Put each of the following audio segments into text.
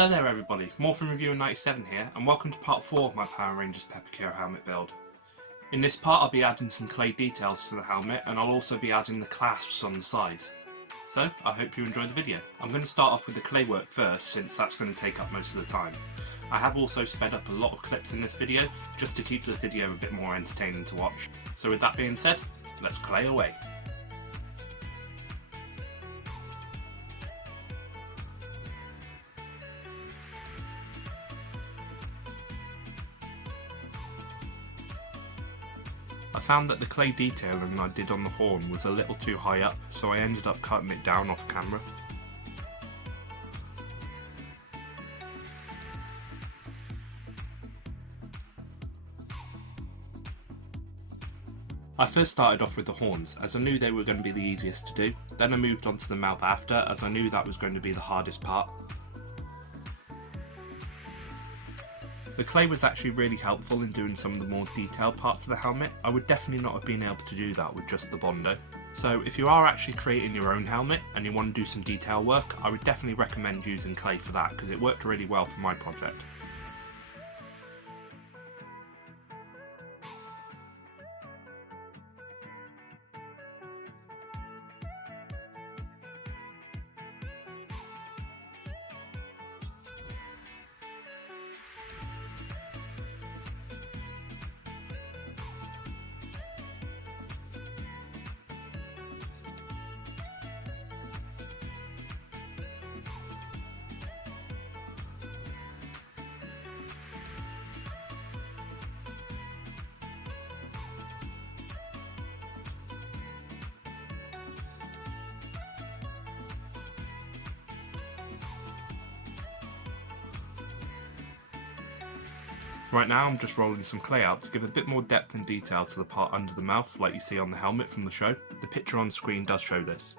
Hello there everybody, Morphin Reviewer 97 here, and welcome to part 4 of my Power Rangers Pepakura helmet build. In this part I'll be adding some clay details to the helmet, and I'll also be adding the clasps on the side. So, I hope you enjoy the video. I'm going to start off with the clay work first, since that's going to take up most of the time. I have also sped up a lot of clips in this video, just to keep the video a bit more entertaining to watch. So with that being said, let's clay away. I found that the clay detailing I did on the horn was a little too high up, so I ended up cutting it down off camera. I first started off with the horns, as I knew they were going to be the easiest to do. Then I moved on to the mouth after, as I knew that was going to be the hardest part. The clay was actually really helpful in doing some of the more detailed parts of the helmet. I would definitely not have been able to do that with just the Bondo. So if you are actually creating your own helmet and you want to do some detail work, I would definitely recommend using clay for that, because it worked really well for my project. Right now I'm just rolling some clay out to give a bit more depth and detail to the part under the mouth like you see on the helmet from the show. The picture on screen does show this.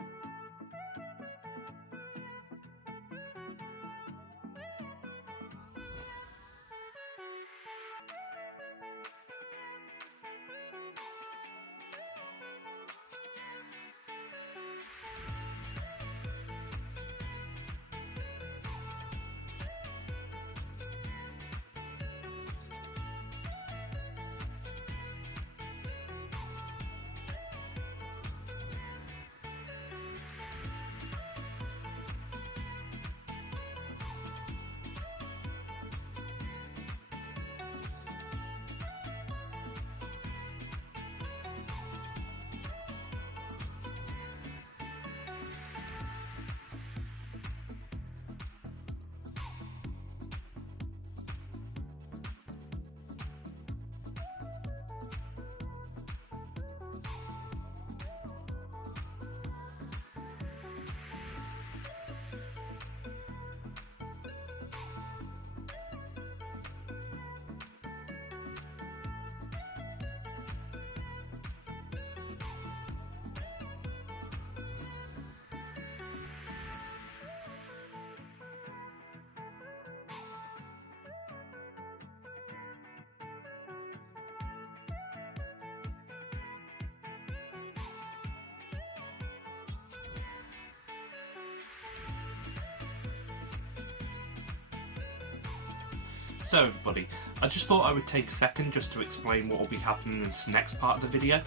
So everybody, I just thought I would take a second just to explain what will be happening in this next part of the video.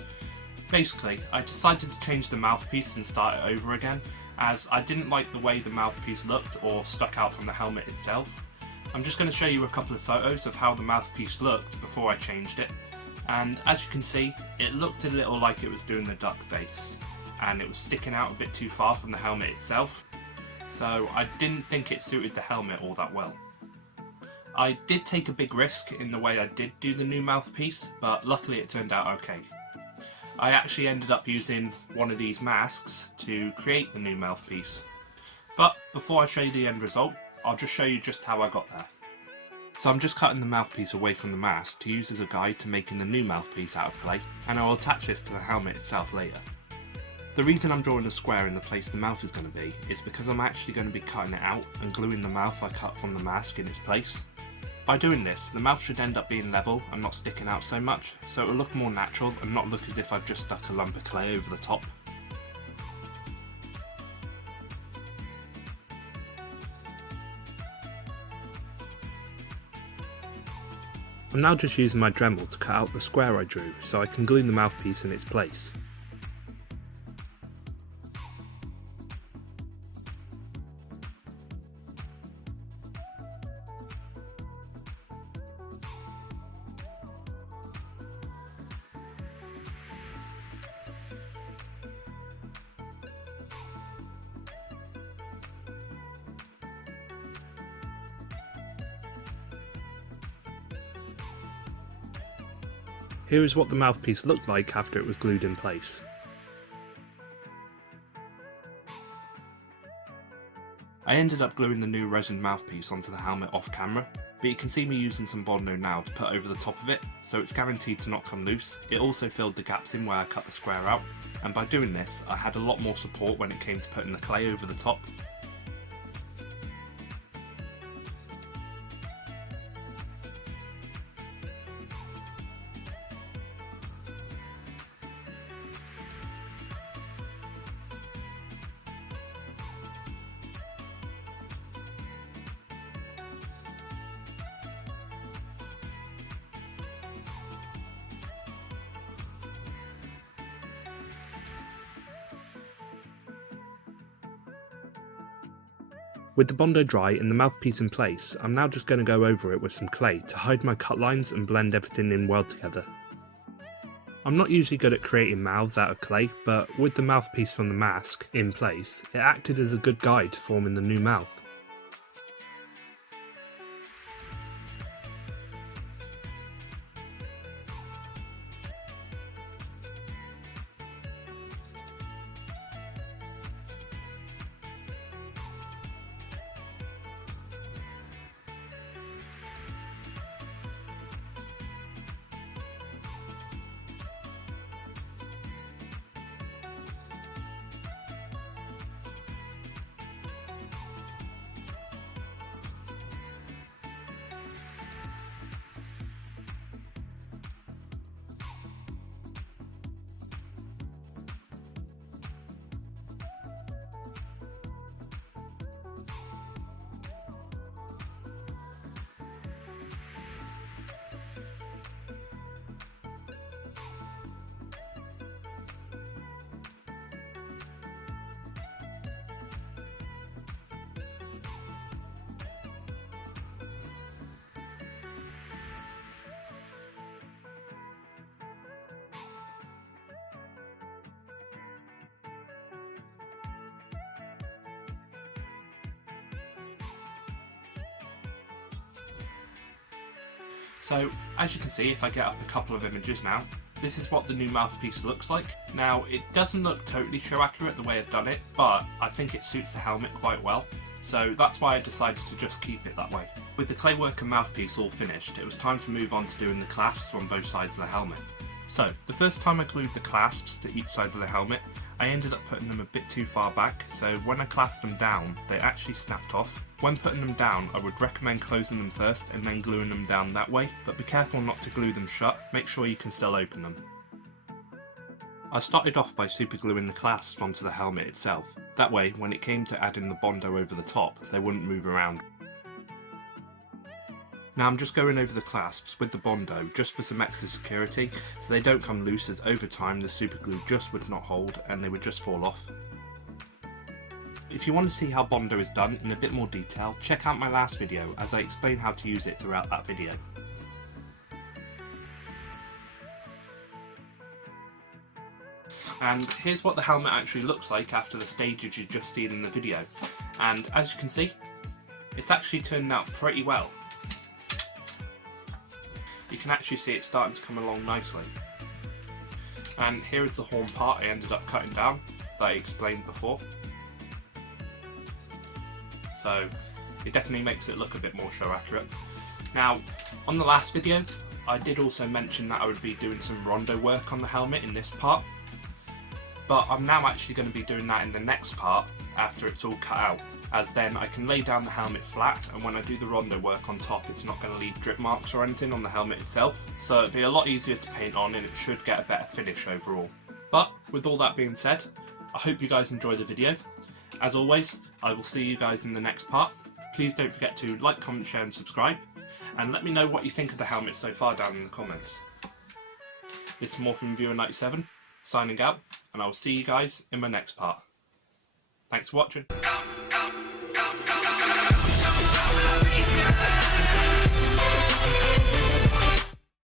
Basically, I decided to change the mouthpiece and start it over again, as I didn't like the way the mouthpiece looked or stuck out from the helmet itself. I'm just going to show you a couple of photos of how the mouthpiece looked before I changed it, and as you can see, it looked a little like it was doing the duck face, and it was sticking out a bit too far from the helmet itself, so I didn't think it suited the helmet all that well. I did take a big risk in the way I did do the new mouthpiece, but luckily it turned out okay. I actually ended up using one of these masks to create the new mouthpiece. But before I show you the end result, I'll just show you just how I got there. So I'm just cutting the mouthpiece away from the mask to use as a guide to making the new mouthpiece out of clay, and I'll attach this to the helmet itself later. The reason I'm drawing a square in the place the mouth is going to be is because I'm actually going to be cutting it out and gluing the mouth I cut from the mask in its place. By doing this, the mouth should end up being level and not sticking out so much, so it will look more natural and not look as if I've just stuck a lump of clay over the top. I'm now just using my Dremel to cut out the square I drew so I can glue the mouthpiece in its place. Here is what the mouthpiece looked like after it was glued in place. I ended up gluing the new resin mouthpiece onto the helmet off camera, but you can see me using some Bondo now to put over the top of it, so it's guaranteed to not come loose. It also filled the gaps in where I cut the square out, and by doing this I had a lot more support when it came to putting the clay over the top. With the Bondo dry and the mouthpiece in place, I'm now just going to go over it with some clay to hide my cut lines and blend everything in well together. I'm not usually good at creating mouths out of clay, but with the mouthpiece from the mask in place, it acted as a good guide to forming the new mouth. So, as you can see, if I get up a couple of images now, this is what the new mouthpiece looks like. Now, it doesn't look totally show accurate the way I've done it, but I think it suits the helmet quite well. So that's why I decided to just keep it that way. With the claywork and mouthpiece all finished, it was time to move on to doing the clasps on both sides of the helmet. So, the first time I glued the clasps to each side of the helmet, I ended up putting them a bit too far back, so when I clasped them down, they actually snapped off. When putting them down, I would recommend closing them first and then gluing them down that way, but be careful not to glue them shut, make sure you can still open them. I started off by super gluing the clasps onto the helmet itself, that way when it came to adding the Bondo over the top, they wouldn't move around. Now I'm just going over the clasps with the Bondo just for some extra security, so they don't come loose, as over time the super glue just would not hold and they would just fall off. If you want to see how Bondo is done in a bit more detail, check out my last video as I explain how to use it throughout that video. And here's what the helmet actually looks like after the stages you've just seen in the video, and as you can see, it's actually turned out pretty well. You can actually see it starting to come along nicely. And here is the horn part I ended up cutting down that I explained before. So it definitely makes it look a bit more show accurate. Now, on the last video, I did also mention that I would be doing some rondo work on the helmet in this part, but I'm now actually going to be doing that in the next part after it's all cut out, as then I can lay down the helmet flat, and when I do the rondo work on top it's not going to leave drip marks or anything on the helmet itself, so it'll be a lot easier to paint on and it should get a better finish overall. But with all that being said, I hope you guys enjoy the video. As always, I will see you guys in the next part. Please don't forget to like, comment, share and subscribe, and let me know what you think of the helmet so far down in the comments. This is more from Viewer97, signing out, and I will see you guys in my next part. Thanks for watching.